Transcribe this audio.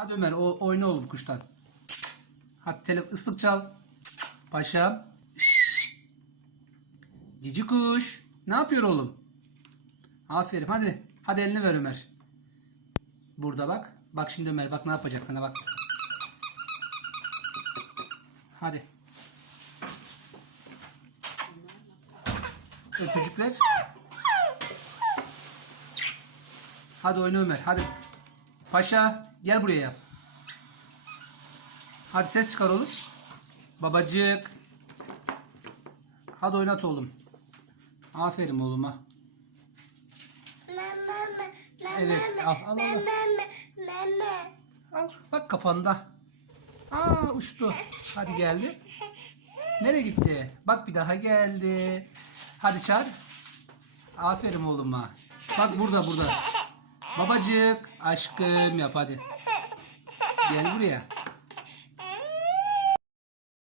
Hadi Ömer o, oyna oğlum kuştan. Hadi tele ıslık çal. Paşam. Cici kuş. Ne yapıyor oğlum? Aferin hadi. Hadi elini ver Ömer. Burada bak. Bak şimdi Ömer bak ne yapacak sana bak. Hadi. Öpücükler. Hadi oyna Ömer hadi. Paşa gel buraya yap. Hadi ses çıkar oğlum. Babacık. Hadi oynat oğlum. Aferin oğluma. Evet, al, al, al. Al bak kafanda. Aa uçtu. Hadi geldi. Nereye gitti? Bak bir daha geldi. Hadi çağır. Aferin oğluma. Bak burada burada. Babacık aşkım yap hadi. Gel buraya.